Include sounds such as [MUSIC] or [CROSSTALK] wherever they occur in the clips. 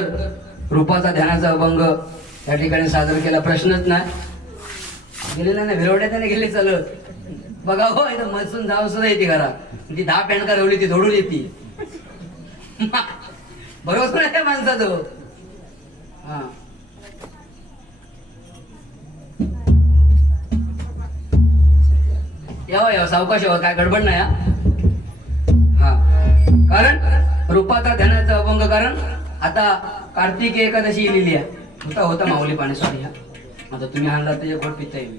तर रूपाचा ध्यानाचा अभंग या ठिकाणी सादर केला. प्रश्नच नाही. गेलेला नाही विरवड्या त्याने गेले चालत. बघा हो इथं मसून जाऊन सुद्धा येते घरा. ती दहा पॅन्ट रवली ती धोडून येते. [LAUGHS] बरोबर नाही माणसाचं. हा. यावं हो, यावं हो, सावकाश यावं हो, काय गडबड नाही हा. हा. कारण रूपाचा ध्यानाचा अभंग कारण आता कार्तिकी एकादशी येलेली आहे. होता होता माऊली पाणी सॉरी हा. आता तुम्ही आणला तर एक घोट पिता येईल.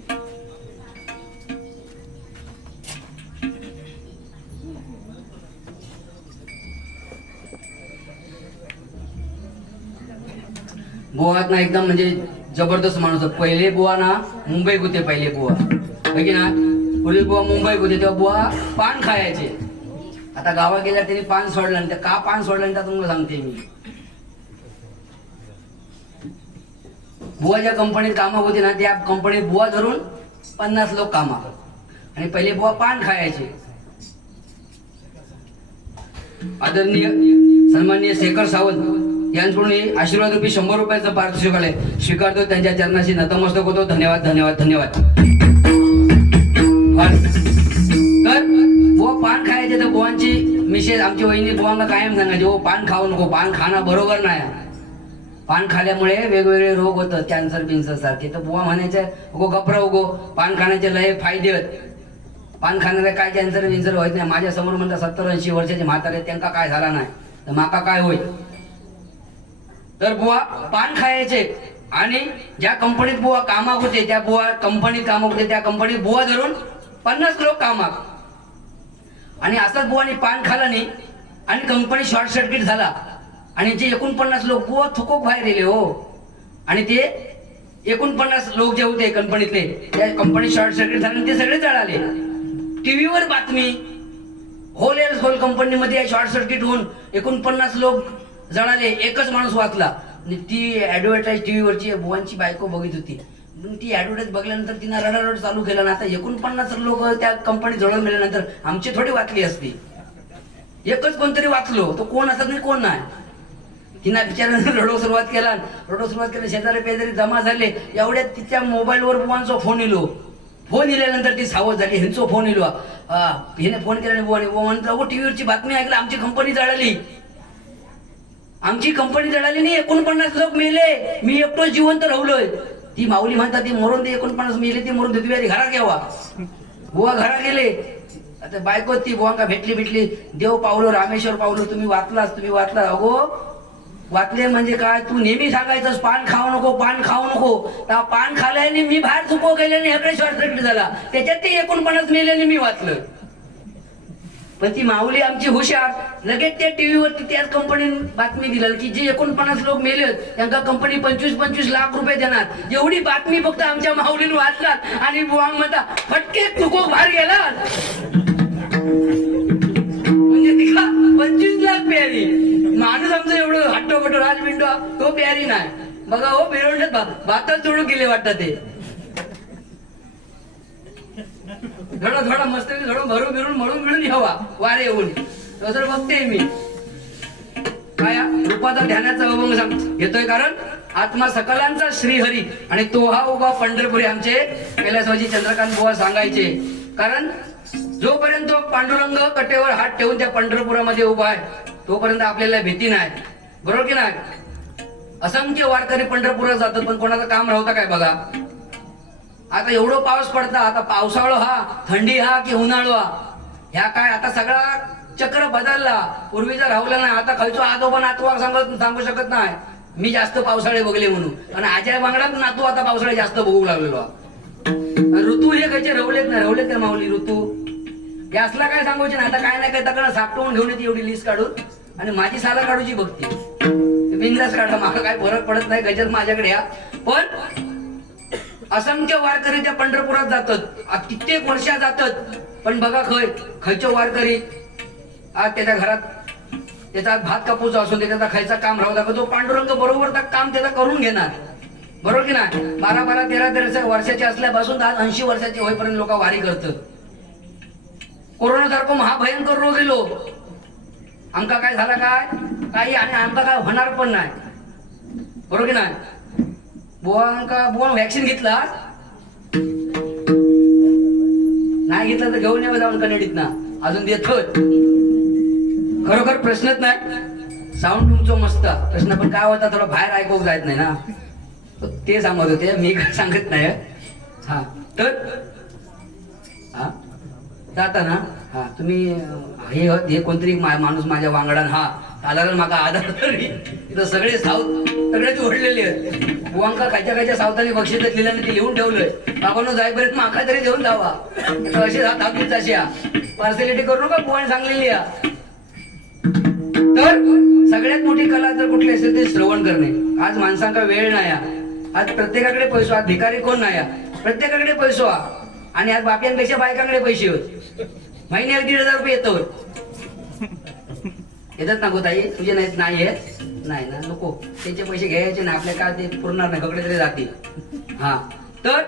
बुवात ना एकदम म्हणजे जबरदस्त माणूस पहिले बुवा ना मुंबई होते पहिले बुवा है की ना? पुढील बुवा मुंबई होते तेव्हा बुवा पान खायचे. आता गावात गेल्या त्यांनी पान सोडलं आणि का पान सोडलं त्या तुम्हाला सांगते मी. बुवा ज्या कंपनीत कामात होती ना त्या कंपनीत बुवा धरून पन्नास लोक काम आणि पहिले बुवा पान खायचे. आदरणीय सन्माननीय शेखर सावंत यांच्याकडून हे आशीर्वाद रुपये शंभर रुपयाचं पारितोषिक आलंय. स्वीकारतो त्यांच्या चरणाशी नतमस्तक होतो. धन्यवाद धन्यवाद धन्यवाद. तर बुवा पान खायचे तर बुवांची मिसेस आमची वहिनी बुवांना कायम सांगायची हो पान खाऊ नको पान खाणं बरोबर नाही. पान खाल्यामुळे वेगवेगळे रोग होतात कॅन्सर बिन्सर सारखे. तर बुवा म्हणायचे उगो गपरा उगो पान खाण्याचे लय फायदे आहेत. पान खाण्याला काय कॅन्सर बिन्सर व्हायचं नाही. माझ्यासमोर सत्तर ऐंशी वर्षाचे म्हातारे त्यांना काय झाला नाही? तर माका काय होईल? तर बुवा पान खायचे. आणि ज्या कंपनीत बुवा कामाक होते त्या बुवा कंपनीत कामाक होते त्या कंपनीत बुवा धरून पन्नास लोक कामाक. आणि असंच बुवानी पान खाल्लं नाही. आणि कंपनी शॉर्ट सर्किट झाला. आणि जे एकोणपन्नास लोक व थुकोक बाहेर गेले हो. आणि ते एकोणपन्नास लोक जे होते कंपनीतले त्या कंपनी शॉर्ट सर्किट झाले ते सगळे जळाले. टीव्हीवर बातमी. होल एअर होल कंपनीमध्ये शॉर्ट सर्किट होऊन एकोणपन्नास लोक जळाले एकच माणूस वाचला. आणि ती ऍडव्हर्टाईज टीव्हीवरची बुवांची बायको बघित होती. मग ती ऍडव्हर्टाईज बघल्यानंतर तिनं रडारड चालू केला ना आता एकोणपन्नास लोक त्या कंपनीत जळून गेल्यानंतर आमची थोडी वाचली असती. एकच कोणतरी वाचलो तो कोण असत नाही कोण नाही. तिनं बिचारानं [LAUGHS] रडो सुरुवात केला. रडो सुरुवात केली शेजारी पेजारी जमा झाले. एवढ्या तिच्या मोबाईलवर बुवांचा फोन येलो. फोन इल्यानंतर ती सावध झाली. ह्यांचा फोन इलो हिने फोन केला आणि बुवाने बुवा म्हणतो अगो टीव्हीवरची बातमी ऐकली आमची कंपनी जळाली. आमची कंपनी जळाली नाही एकोणपन्नास लोक मेले. मी एकटो जिवंत राहुलोय. ती माऊली म्हणतात ती मरून ते एकोणपन्नास मेले ती मरून दे. तुम्ही घरा घ्यावा बुवा घरा गेले. आता बायको ती बुवांका भेटली भेटली देव पावलो रामेश्वर पावलो तुम्ही वाचलास तुम्ही वाचला अगो वाचले म्हणजे काय? तू नेहमी सांगायचंस पान खाऊ नको पान खाऊ नको. पान खाल्याने मी बाहेर चुको गेल्याने हकडे शॉर्ट सर्किट झाला त्याच्यात ते एकोणपन्नास मेल्याने मी वाचलं. पण ती माऊली आमची हुशार. लगेच त्या टीव्हीवरती त्याच कंपनीने बातमी दिली की जे एकोणपन्नास लोक मेले त्यांना कंपनी पंचवीस पंचवीस लाख रुपये देणार. एवढी बातमी फक्त आमच्या माऊलीने वाचलात आणि बुवांग म्हणता फटके चुको बाहेर गेला म्हणजे तिला पंचवीस लाख प्यारी माणूस आमचं एवढं हट्टोपट्टो राजबिंडो तो प्यारी नाही. बघा हो मिरवण्यात भातात जोडून गेले वाटतं ते. थोडा थोडा मस्त थोडं भरून बिरून म्हणून मिळून हवा वारे येऊन. तसं बघते मी. काय रूपाचा ध्यानाचा अभंग सांग घेतोय कारण आत्मा सकलांचा श्रीहरी आणि तो हा उभा पंढरपुरी आमचे कैलासवाजी चंद्रकांत बुवा सांगायचे. कारण जोपर्यंत पांडुरंग कटेवर हात ठेवून त्या पंढरपुरामध्ये उभा आहे तोपर्यंत आपल्याला भीती नाही. बरोबर की नाही? असंख्य वारकरी पंढरपुरात जातात पण कोणाचं काम राहतं काय बघा? आता एवढं पाऊस पडता आता पावसाळा हा थंडी हा की हा? ह्या काय आता सगळा चक्र बदलला. पूर्वीचा राहुला नाही आता खालचो आजोबा नातू सांगत सांगू शकत नाही. मी जास्त पावसाळे बघले म्हणून. आणि आजय बांगडात नातू आता पावसाळे जास्त बघू लागलेलो ऋतू हे खायचे रवलेत नाही रवलेत ना माऊली ऋतू? गॅसला काय सांगूचे ना आता काय नाही काय तकडं सापटवून घेऊन येते एवढी लिस्ट काढून. आणि माझी साला काढूची बघते बिंदास काढा मला काय फरक पडत नाही गजर माझ्याकडे या. पण असंख्य वारकरी त्या पंढरपुरात जातात. कित्येक वर्षा जातात. पण बघा खय खयचो वारकरी. आज त्याच्या घरात त्याचा भात कापूचा असून त्याचा खायचा काम राहू लागतो तो पांडुरंग बरोबर काम त्याचा करून घेणार. बरोबर की नाही? बारा बारा तेरा तेरा वर्षाचे असल्यापासून आज ऐंशी वर्षाचे होईपर्यंत लोक वारी करतात. कोरोना सारखं महाभयंकर रोग येलो आमका काय झाला काय? काही आणि आमका काय होणार पण नाही. बरोबर की नाही? बुवांका बुवा व्हॅक्सिन घेतला. नाही घेतला तर घेऊन येऊ जाऊन कनेडीत ना. अजून देतोय. खरोखर प्रश्नच नाही. साऊंड तुमचं मस्त. प्रश्न पण काय होता थोडं बाहेर ऐकू जायत नाही ना. ते सांगत होते. मी काय सांगत नाही. हा. तर? हा. जाता ना हा तुम्ही हे हे कोणतरी माणूस माझ्या वांगडान हा साधारण माका आधार तरी. तर सगळे साऊथ सगळेच ओढलेले आहेत. बुवांका खायच्या खायच्या सावताने बक्षीस लिहिल्याने ते लिहून ठेवलंय. बाबांनो जाईपर्यंत माका तरी देऊन जावा. असे हात अशी पर्सनॅलिटी करू नका बुवाने सांगलेली आहे तर सगळ्यात मोठी कला जर कुठली असेल ते श्रवण करणे. आज माणसांका वेळ नाही आज प्रत्येकाकडे पैसो आज भिकारी कोण नाही प्रत्येकाकडे पैसो. आणि आज बाप्यांपेक्षा बायकांकडे पैसे होते. महिन्याला दीड हजार रुपये येतो येतात ना गो ताई? तुझे नाहीत नाही आहेत. नाही ना नको. त्यांचे पैसे घ्यायचे ना आपल्या काय ते पुरणार नाही. तरी जातील. हा. तर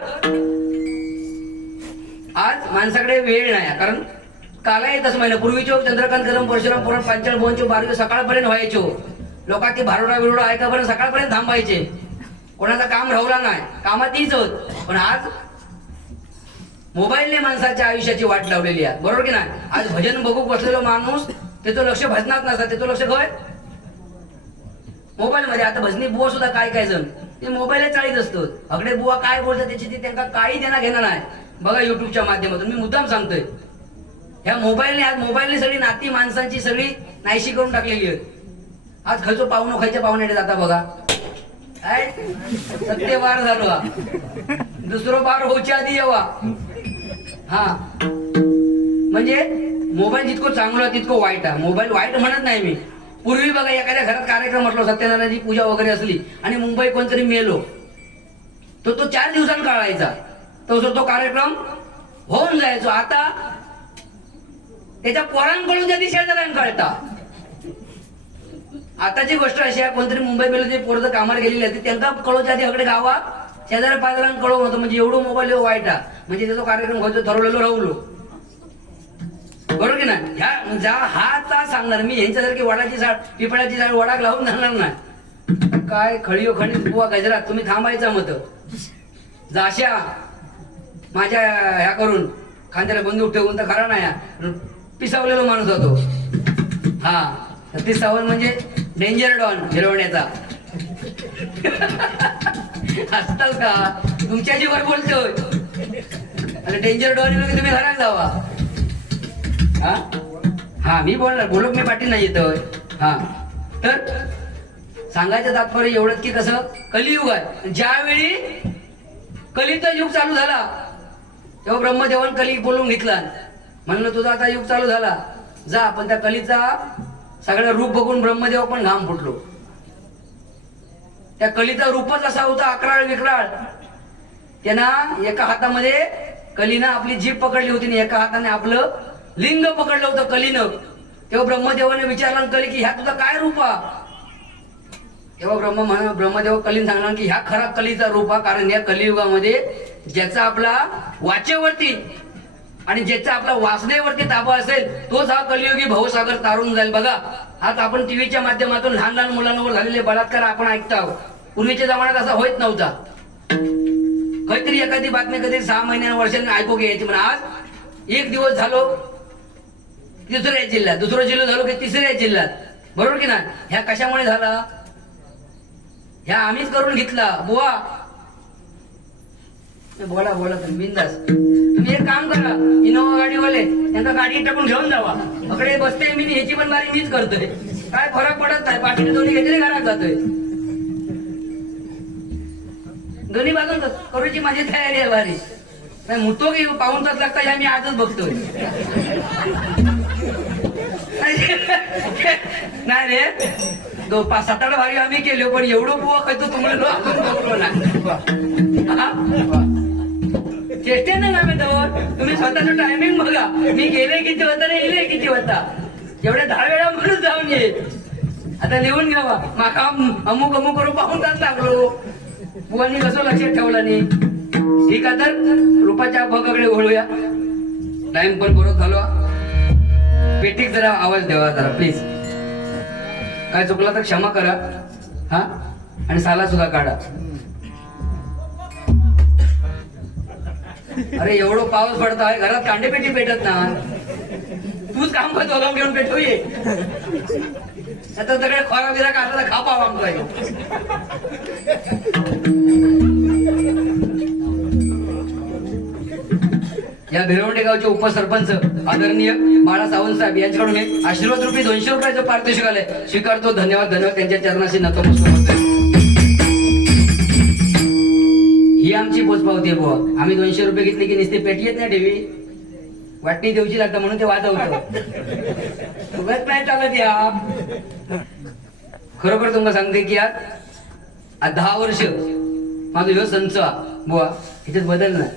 आज माणसाकडे वेळ नाही कारण काला येत महिना पूर्वीचे चंद्रकांत गरम परशुराम पुरण पांचाळ भवनचे बारवी सकाळपर्यंत व्हायचो. लोक ते भारोडा बिरोडा ऐकापर्यंत सकाळपर्यंत थांबायचे. कोणाचं काम राहला नाही. कामात तीच होत. पण आज मोबाईलने माणसाच्या आयुष्याची वाट लावलेली आहे. बरोबर की नाही? आज भजन बघू बसलेलो माणूस त्याचं लक्ष भजनात नसतात त्याचं लक्ष काय मोबाईल मध्ये आता भजनी बुवा सुद्धा काय काय जण? ते मोबाईल चाळीत असतो. अगडे बुवा काय बोलतात त्याची ती त्यांना काही देणं घेणं नाही. बघा युट्यूबच्या माध्यमातून. मी मुद्दाम सांगतोय. ह्या मोबाईलने आज मोबाईलने सगळी नाती माणसांची सगळी नाहीशी करून टाकलेली आहे आज खचो पाहुणं खायच्या पाहुण्याकडे जाता बघा. काय? सत्य वार झालो हा. दुसरं बार होच्या आधी येवा. हा. म्हणजे मोबाईल जितकं चांगलं तितकं वाईट आहे. मोबाईल वाईट म्हणत नाही मी. पूर्वी बघा एखाद्या घरात कार्यक्रम असलो सत्यनारायणाची पूजा वगैरे असली आणि मुंबई कोणतरी मेलो तो तो चार दिवसांनी काढायचा. तो तो कार्यक्रम होऊन जायचो. आता त्याच्या पोरांकडून त्या शेजाऱ्यां कळता आताची गोष्ट अशी आहे कोणतरी मुंबई मेलो जे पोरं कामाला गेलेली आहे त्यांना कळवच्या आधी अकडे गावात शेजारी पाजारांना कळव होतं म्हणजे एवढं मोबाईल वाईट म्हणजे त्याचा कार्यक्रम व्हायचो ठरवलेलो राहुलो. बरोबर की नाही? ह्या जा हा ता सांगणार. मी ह्यांच्यासारखी वडाची झाड पिपळाची झाड वडाक लावून जाणार ना काय खळीओ हो, खणी बुवा गजरा तुम्ही थांबायचा मत. जाशा माझ्या ह्या करून खांद्याला बंदूक ठेवून तर खरा नाही. हा. पिसावलेला माणूस होतो. हा. तर म्हणजे डेंजर डॉन हिरवण्याचा. [LAUGHS] असताल का? तुमच्या जीवर बोलतोय. आणि डेंजर डॉन की तुम्ही घरात जावा हा? हा मी बोलणार. बोलक मी पाठी नाही येतोय. हा. तर सांगायचं तात्पर्य एवढंच की कसं कलियुग आहे. ज्यावेळी कलीचा युग चालू झाला तेव्हा ब्रह्मदेवान कली बोलून घेतला. म्हणलं तुझा आता युग चालू झाला. जा पण त्या कलीचा सगळं रूप बघून ब्रह्मदेव पण घाम फुटलो. त्या कलीचा रूपच असा होता अकराळ विकराळ. त्यांना एका हातामध्ये कलीनं आपली जीभ पकडली होती आणि एका हाताने आपलं लिंग पकडलं होतं कलीनं. तेव्हा ब्रह्मदेवाने विचारलं कली की ह्या तुझा काय रूपा तेव्हा ब्रह्म म्हण- ब्रह्मदेव कलीन सांगणार की ह्या खरा कलीचा रूप हा कारण या कलियुगामध्ये ज्याचा आपला वाचेवरती आणि ज्याचा आपला वासनेवरती ताबा असेल तोच हा कलियुगी भवसागर तारून जाईल. बघा आज आपण टीव्हीच्या माध्यमातून लहान लहान मुलांवर झालेले बलात्कार आपण ऐकत आहोत. पूर्वीच्या जमान्यात असा होत नव्हता. काहीतरी एखादी बातमी कधी सहा महिन्या वर्षांनी ऐकू घ्यायची पण आज एक दिवस झालो तिसऱ्या जिल्ह्यात. दुसरं जिल्हा झालो की तिसऱ्या जिल्ह्यात. बरोबर की ना ह्या कशामुळे झाला? ह्या आम्हीच करून घेतला. बुवा. बोला बोला तुम्ही बिंदास. तुम्ही एक काम करा. इनोवा गाडीवाले त्यांना गाडी टाकून घेऊन जावा. अकडे बसते मी ह्याची पण बारी मीच करतोय. काय फरक पडत नाही. बाकीचे दोन्ही घेतले घरात जातोय. दोन्ही बाजून करूची माझी तयारी आहे बारी. नाही मुतो की पाहून तास लागता या मी आजच बघतोय. नाही रे दो पाच सात आठ भारी आम्ही केलो पण एवढं बुवा खायचो तुम्हाला आपण बघतो ना ना मी तर. तुम्ही स्वतःचं टायमिंग बघा. मी गेले किती होता रे गेले किती होता. एवढ्या दहा वेळा म्हणून जाऊन ये. आता लिहून घ्यावा. माका अमुक अमुक करून पाहून तास लागलो. बुवानी कसं लक्षात ठेवलं नाही ठीक आहे तर रुपाच्या भगाकडे वळूया. टाइम पण बरोबर झालो पेटीक जरा आवाज द्यावा जरा प्लीज काय चुकला तर क्षमा करा. हा? आणि साला सुद्धा काढा. अरे एवढं पाऊस पडतो आहे घरात कांडेपेटी पेटत ना तूच काम करतो घेऊन पेटू ये. आता सगळे खोरा बिरा काढला खा पाव आमचा या भिरवंडे गावचे उपसरपंच आदरणीय बाळा सावंत साहेब यांच्याकडून एक आशीर्वाद रुपये दोनशे रुपयाचं पारितोषिक आलंय. स्वीकारतो धन्यवाद धन्यवाद त्यांच्या चरणाशी नतमस्तक ही आमची पोचपावती आहे बुवा. आम्ही दोनशे रुपये घेतले की नुसते पेटी येत नाही ठेवी. वाटणी देऊची लागतं म्हणून ते वाजवत. उगाच नाही चालत या. खरोखर तुम्हाला सांगते की आज दहा वर्ष माझा ह्यो संच बुवा ह्याच्यात बदल नाही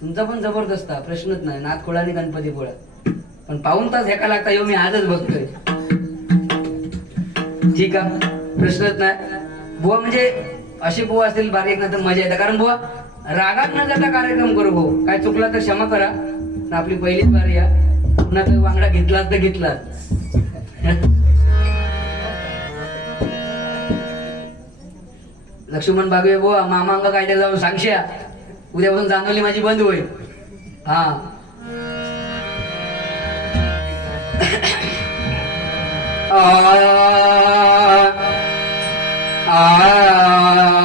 तुमचा पण जबरदस्त प्रश्नच नाही. नाथ खोळा आणि गणपती पोळा पण पाऊन तास एका लागता येऊ मी आजच बघतोय. ठीक आहे प्रश्नच नाही. बुवा म्हणजे अशी बुवा असतील बारीक ना तर मजा येते. कारण बुवा रागात न जाता कार्यक्रम करू भाऊ. काय चुकला तर क्षमा करा. आपली पहिलीच बार या. पुन्हा तर वांगडा घेतलाच तर घेतलाच. लक्ष्मण बागवे बुवा मामा अंग कायद्याला जाऊन सांगश्या उद्यापासून जाणवली माझी बंद होईल. हा. ऊट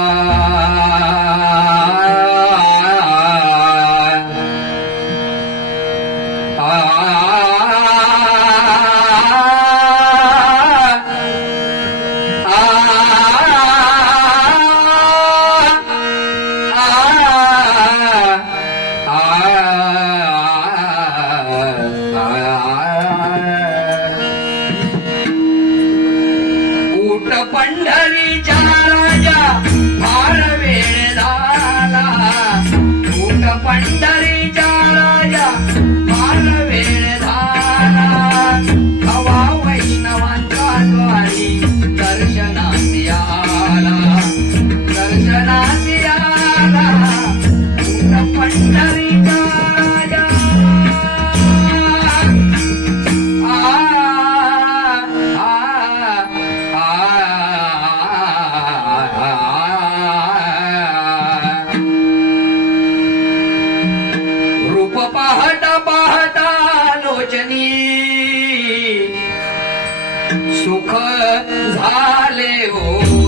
सुख झाले हो.